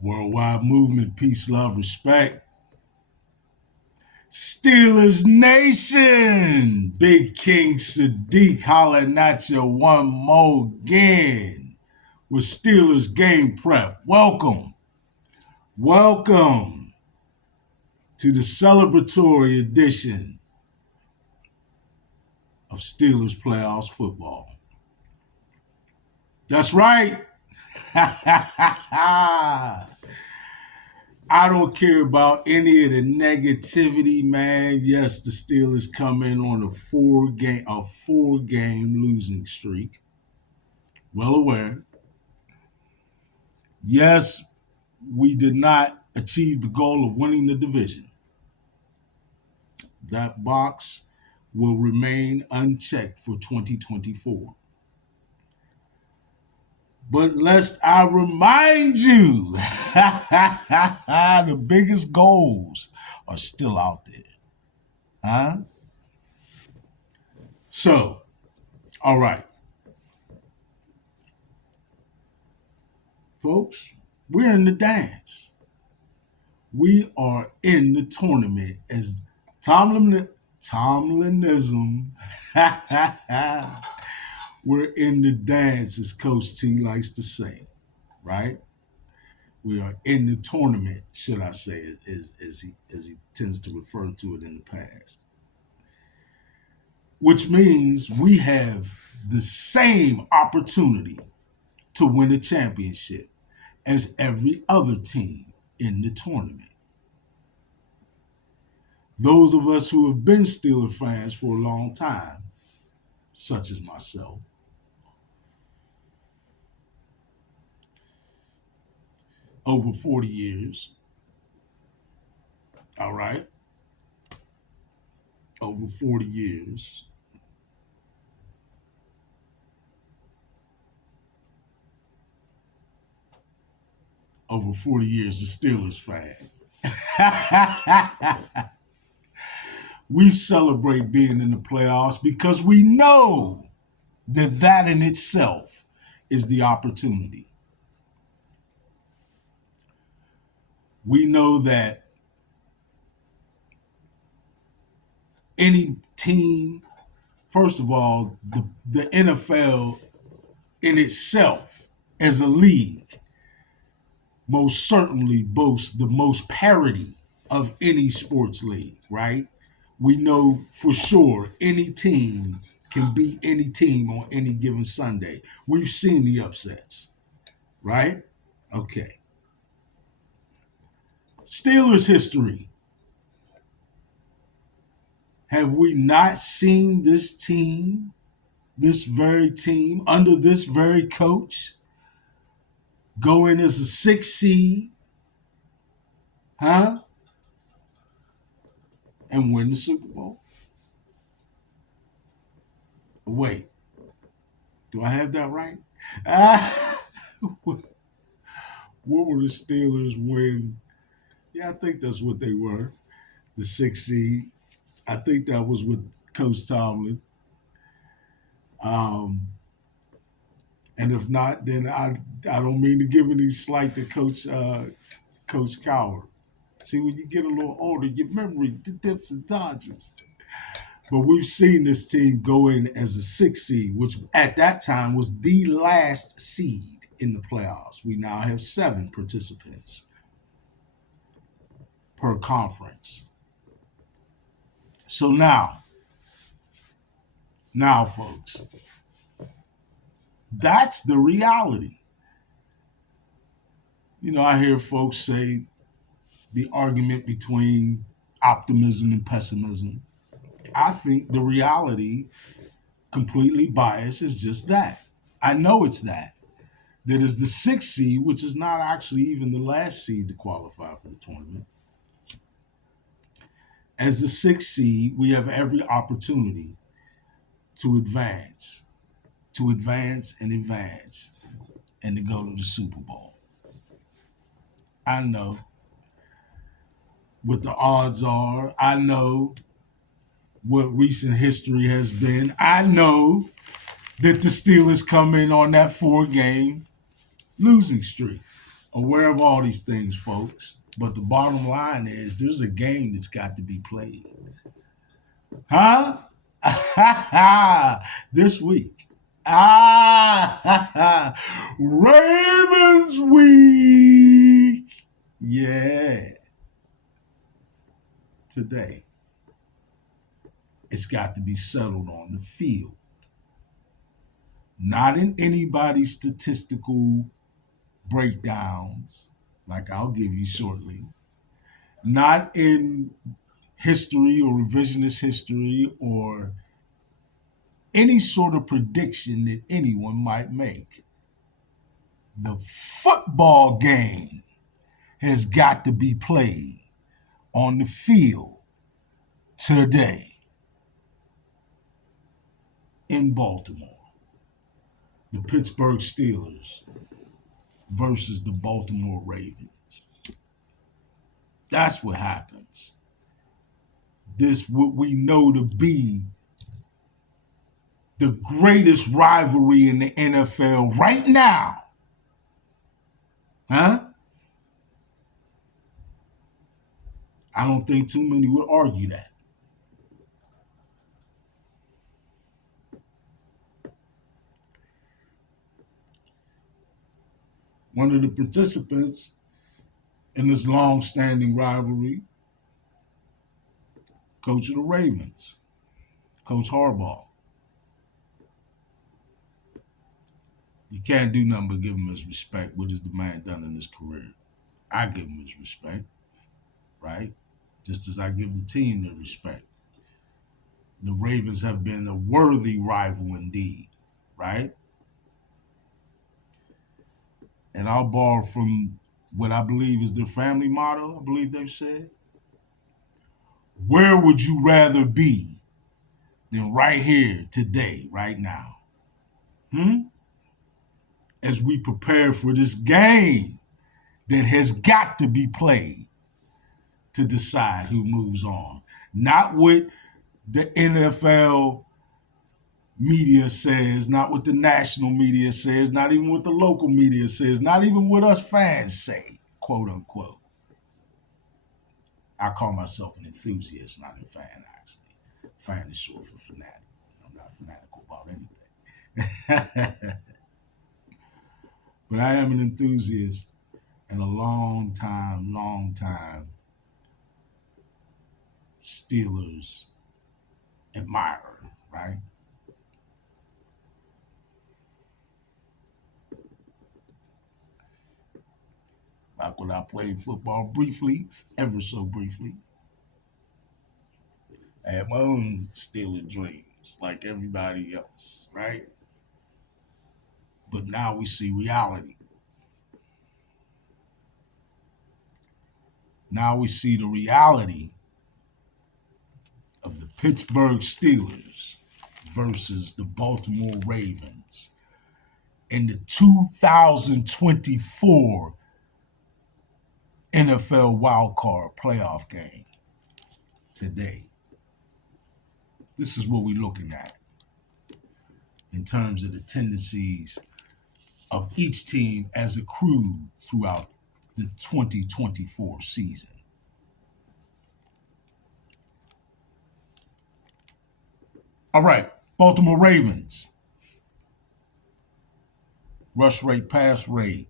Worldwide movement, peace, love, respect. Steelers Nation, Big King Sadiq hollering at you one more again with Steelers Game Prep. Welcome to the celebratory edition of Steelers Playoffs Football. That's right. I don't care about any of the negativity, man. Yes, the Steelers come in on a four-game losing streak. Well aware. Yes, we did not achieve the goal of winning the division. That box will remain unchecked for 2024. But lest I remind you, the biggest goals are still out there. Huh? So, all right. Folks, we're in the dance. We are in the tournament as Tomlinism. We're in the dance, as Coach T likes to say, right? We are in the tournament, should I say, as he tends to refer to it in the past. Which means we have the same opportunity to win a championship as every other team in the tournament. Those of us who have been Steelers fans for a long time, such as myself, over 40 years, all right? Over 40 years. Over 40 years, a Steelers fan. We celebrate being in the playoffs because we know that in itself is the opportunity. We know that any team, first of all, the NFL in itself as a league most certainly boasts the most parity of any sports league, right? We know for sure any team can beat any team on any given Sunday. We've seen the upsets, right? Okay. Steelers history. Have we not seen this team, this very team, under this very coach, go in as a 6 seed, huh? And win the Super Bowl? Wait, do I have that right? What were the Steelers win? Yeah, I think that's what they were, the 6 seed. I think that was with Coach Tomlin. And if not, then I don't mean to give any slight to Coach Coward. See, when you get a little older, your memory dips and dodges. But we've seen this team go in as a 6 seed, which at that time was the last seed in the playoffs. We now have 7 participants per conference. So now, folks, that's the reality. You know, I hear folks say the argument between optimism and pessimism. I think the reality, completely biased, is just that. I know it's that. That is the 6th seed, which is not actually even the last seed to qualify for the tournament. As the 6th seed, we have every opportunity to advance and to go to the Super Bowl. I know what the odds are. I know what recent history has been. I know that the Steelers come in on that 4-game losing streak. Aware of all these things, folks. But the bottom line is there's a game that's got to be played. Huh? This week. Ravens week. Yeah. Today. It's got to be settled on the field. Not in anybody's statistical breakdowns, like I'll give you shortly. Not in history or revisionist history or any sort of prediction that anyone might make. The football game has got to be played on the field today in Baltimore. The Pittsburgh Steelers versus the Baltimore Ravens. That's what happens. This what we know to be the greatest rivalry in the NFL right now. Huh? I don't think too many would argue that. One of the participants in this long-standing rivalry, coach of the Ravens, Coach Harbaugh. You can't do nothing but give him his respect. What has the man done in his career? I give him his respect, right? Just as I give the team their respect. The Ravens have been a worthy rival indeed, right? And I'll borrow from what I believe is their family motto, I believe they've said. Where would you rather be than right here, today, right now? As we prepare for this game that has got to be played to decide who moves on. Not what the NFL media says, not what the national media says, not even what the local media says, not even what us fans say, quote unquote. I call myself an enthusiast, not a fan, actually. Fan is short for fanatic. I'm not fanatical about anything. But I am an enthusiast and a long time Steelers admirer, right? Back when I played football briefly, ever so briefly, I had my own Steeler dreams, like everybody else, right? But now we see reality. Now we see the reality of the Pittsburgh Steelers versus the Baltimore Ravens in the 2024 NFL wildcard playoff game today. This is what we're looking at in terms of the tendencies of each team as accrued throughout the 2024 season. All right, Baltimore Ravens. Rush rate, pass rate.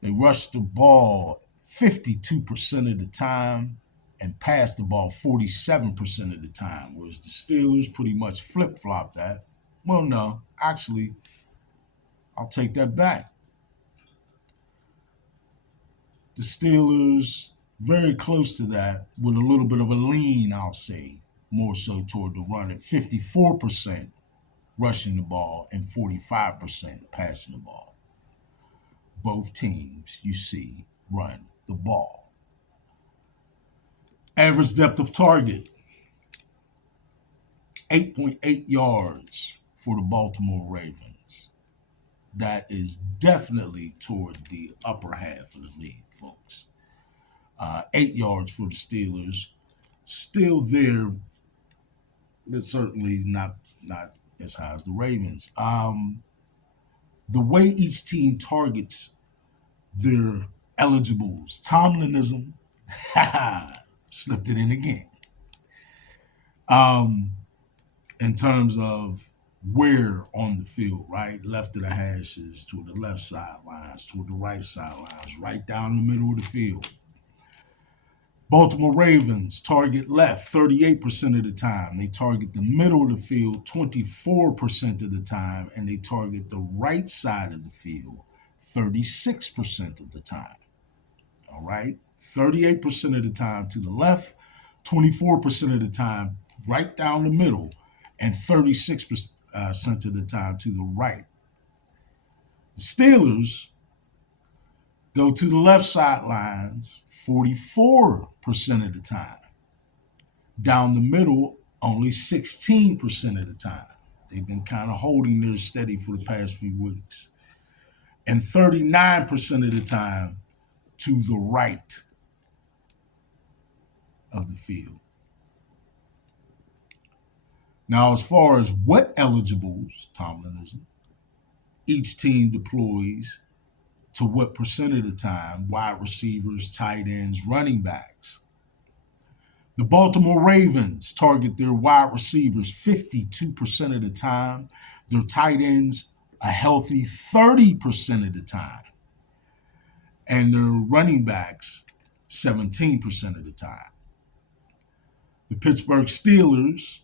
They rush the ball 52% of the time and pass the ball 47% of the time, whereas the Steelers pretty much flip-flop that. Well, no, actually, I'll take that back. The Steelers very close to that with a little bit of a lean, I'll say, more so toward the run at 54% rushing the ball and 45% passing the ball. Both teams, you see, run the ball. Average depth of target, 8.8 yards for the Baltimore Ravens. That is definitely toward the upper half of the league, folks. 8 yards for the Steelers. Still there, but certainly not as high as the Ravens. The way each team targets their eligibles, Tomlinism, slipped it in again. Um, in terms of where on the field, right? Left of the hashes, toward the left sidelines, toward the right sidelines, right down the middle of the field. Baltimore Ravens target left 38% of the time. They target the middle of the field 24% of the time, and they target the right side of the field 36% of the time. All right? 38% of the time to the left, 24% of the time right down the middle, and 36% of the time to the right. The Steelers go to the left sidelines 44% of the time. Down the middle, only 16% of the time. They've been kind of holding their steady for the past few weeks. And 39% of the time to the right of the field. Now, as far as what eligibles, Tomlinism, each team deploys to what percent of the time, wide receivers, tight ends, running backs. The Baltimore Ravens target their wide receivers 52% of the time, their tight ends a healthy 30% of the time, and their running backs 17% of the time. The Pittsburgh Steelers,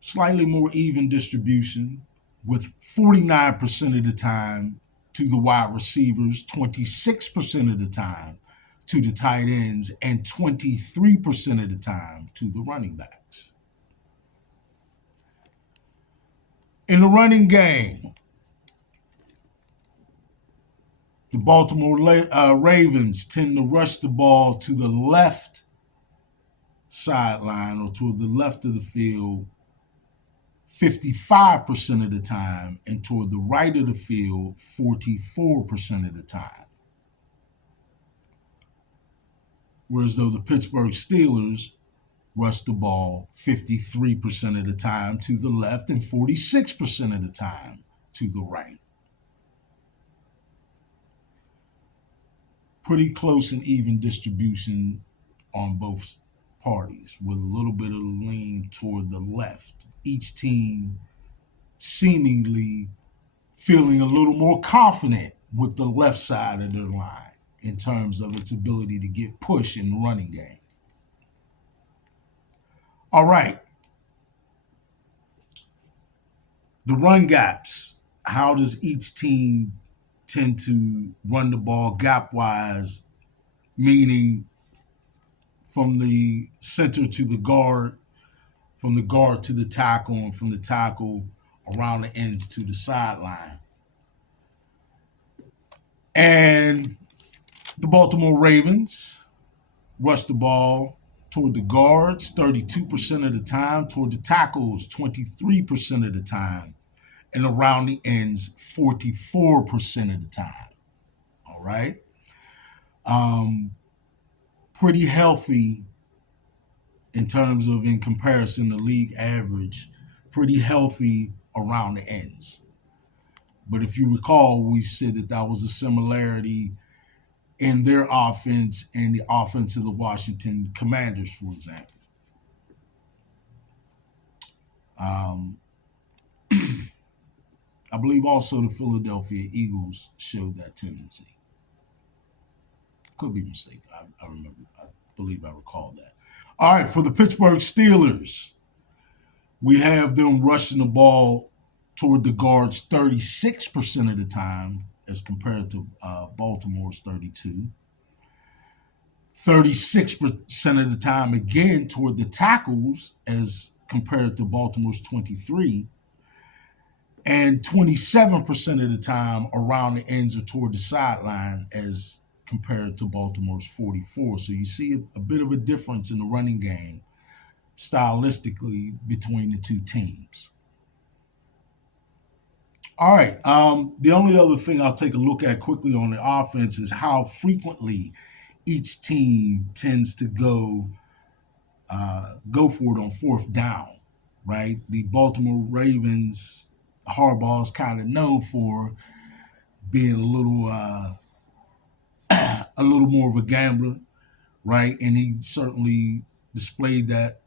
slightly more even distribution, with 49% of the time to the wide receivers, 26% of the time to the tight ends, and 23% of the time to the running backs. In the running game, the Baltimore Ravens tend to rush the ball to the left sideline or toward the left of the field 55% of the time, and toward the right of the field 44% of the time. Whereas though the Pittsburgh Steelers rush the ball 53% of the time to the left and 46% of the time to the right. Pretty close and even distribution on both parties, with a little bit of lean toward the left. Each team seemingly feeling a little more confident with the left side of their line in terms of its ability to get push in the running game. All right. The run gaps. How does each team tend to run the ball gap-wise, meaning from the center to the guard, from the guard to the tackle, and from the tackle around the ends to the sideline? And the Baltimore Ravens rush the ball toward the guards 32% of the time, toward the tackles 23% of the time, and around the ends 44% of the time. All right? Pretty healthy in terms of, in comparison to league average, pretty healthy around the ends. But if you recall, we said that was a similarity in their offense and the offense of the Washington Commanders, for example. I believe also the Philadelphia Eagles showed that tendency. Could be mistaken. I remember. I believe I recall that. All right, for the Pittsburgh Steelers, we have them rushing the ball toward the guards 36% of the time as compared to Baltimore's 32%. 36% of the time, again, toward the tackles as compared to Baltimore's 23%. And 27% of the time around the ends or toward the sideline as compared to Baltimore's 44%. So you see a bit of a difference in the running game stylistically between the two teams. All right. The only other thing I'll take a look at quickly on the offense is how frequently each team tends to go for it on fourth down, right? The Baltimore Ravens Harbaugh is kind of known for being a little more of a gambler, right? And he certainly displayed that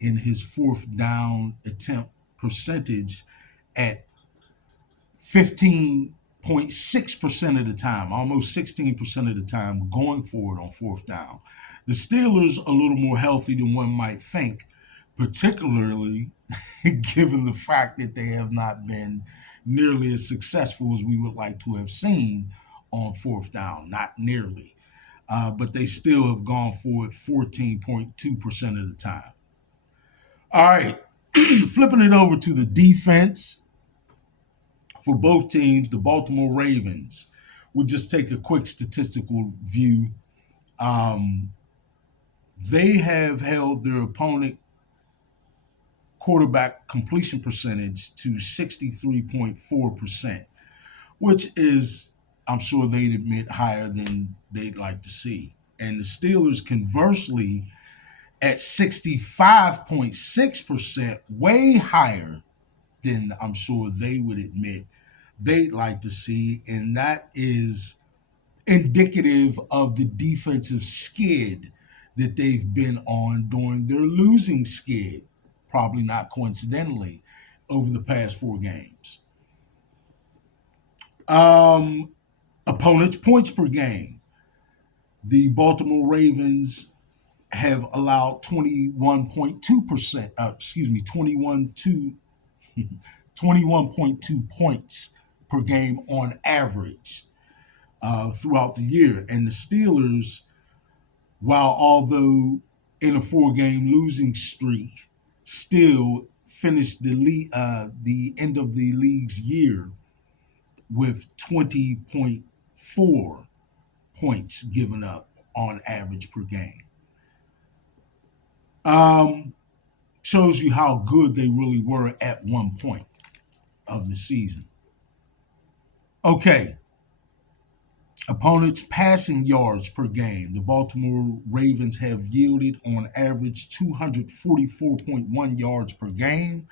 in his fourth down attempt percentage at 15.6% of the time, almost 16% of the time, going for it on fourth down. The Steelers are a little more healthy than one might think, particularly given the fact that they have not been nearly as successful as we would like to have seen on fourth down. Not nearly. But they still have gone for it 14.2% of the time. All right, flipping it over to the defense for both teams, the Baltimore Ravens. We'll just take a quick statistical view. Um, they have held their opponent quarterback completion percentage to 63.4%, which is, I'm sure they'd admit, higher than they'd like to see. And the Steelers, conversely, at 65.6%, way higher than I'm sure they would admit they'd like to see. And that is indicative of the defensive skid that they've been on during their losing skid, probably not coincidentally, over the past four games. Opponents' points per game. The Baltimore Ravens have allowed 21.2%, 21.2 points per game on average throughout the year. And the Steelers, although in a four-game losing streak, still finished the end of the league's year with 20.4 points given up on average per game. Shows you how good they really were at one point of the season. Okay. Opponents' passing yards per game. The Baltimore Ravens have yielded on average 244.1 yards per game,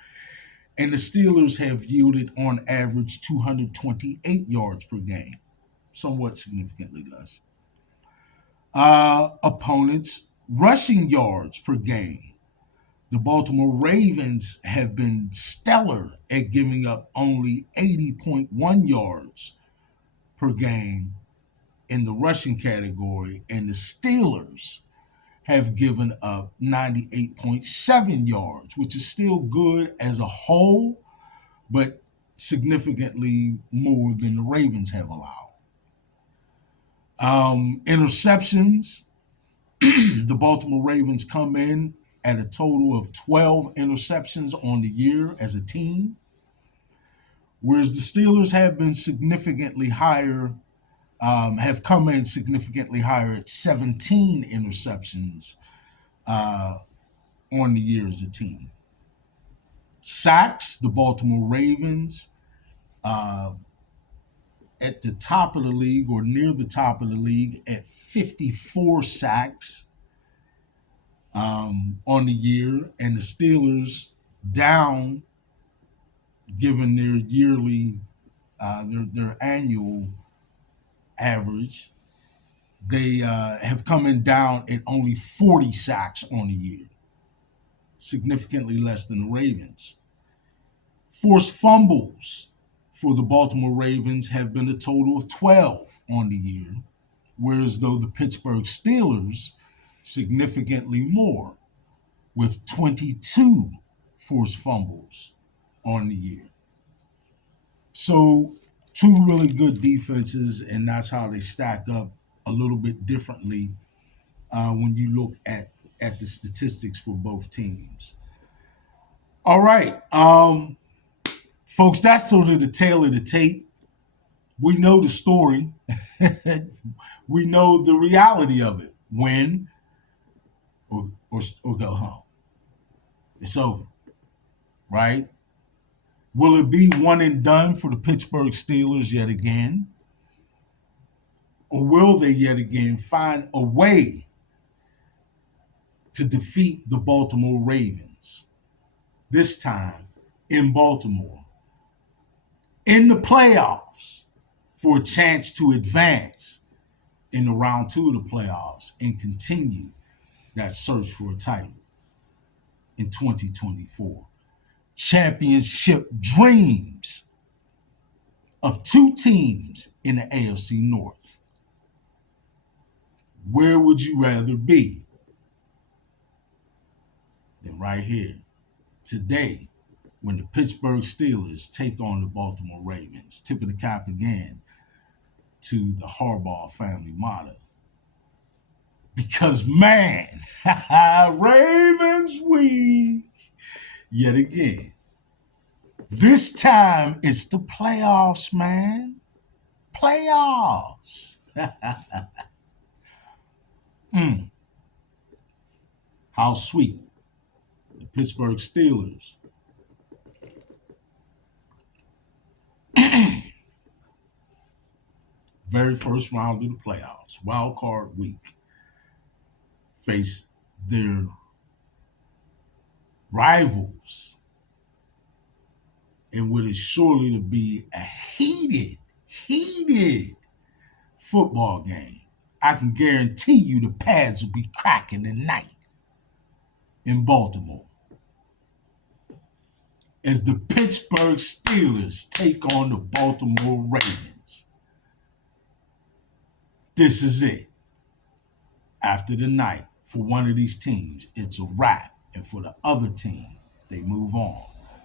and the Steelers have yielded on average 228 yards per game, somewhat significantly less. Opponents' rushing yards per game. The Baltimore Ravens have been stellar at giving up only 80.1 yards per game in the rushing category, and the Steelers have given up 98.7 yards, which is still good as a whole, but significantly more than the Ravens have allowed. Interceptions. The Baltimore Ravens come in at a total of 12 interceptions on the year as a team, whereas the Steelers have been significantly higher, have come in significantly higher at 17 interceptions on the year as a team. Sacks, the Baltimore Ravens at the top of the league or near the top of the league at 54 sacks on the year, and the Steelers down, given their yearly, their annual average, they have come in down at only 40 sacks on the year, significantly less than the Ravens. Forced fumbles for the Baltimore Ravens have been a total of 12 on the year, whereas though the Pittsburgh Steelers significantly more, with 22 forced fumbles on the year. So two really good defenses, and that's how they stack up a little bit differently when you look at the statistics for both teams. All right, folks, that's sort of the tale of the tape. We know the story. We know the reality of it. Win or go home. It's over, right? Will it be one and done for the Pittsburgh Steelers yet again? Or will they yet again find a way to defeat the Baltimore Ravens, this time in Baltimore, in the playoffs for a chance to advance in the round 2 of the playoffs and continue that search for a title in 2024. Championship dreams of 2 teams in the AFC North. Where would you rather be than right here today when the Pittsburgh Steelers take on the Baltimore Ravens? Tip of the cap again to the Harbaugh family motto. Because, man, Ravens week yet again. This time it's the playoffs, man. Playoffs. How sweet. The Pittsburgh Steelers very first round of the playoffs, wild card week, face their rivals in what is surely to be a heated football game. I can guarantee you the pads will be cracking tonight in Baltimore as the Pittsburgh Steelers take on the Baltimore Ravens. This is it. After the night, for one of these teams, it's a wrap. And for the other team, they move on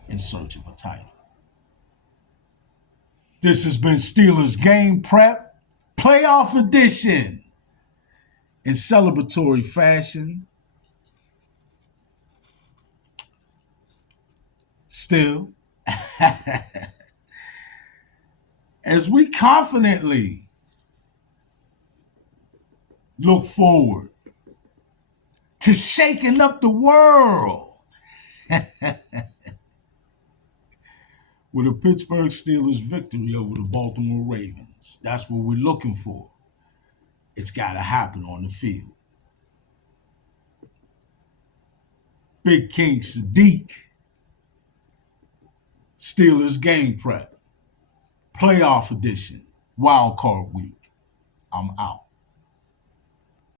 in search of a title. This has been Steelers Game Prep, Playoff Edition. In celebratory fashion, still, as we confidently look forward to shaking up the world with a Pittsburgh Steelers victory over the Baltimore Ravens. That's what we're looking for. It's got to happen on the field. Big King Sadiq, Steelers Game Prep, Playoff Edition, Wild Card Week. I'm out.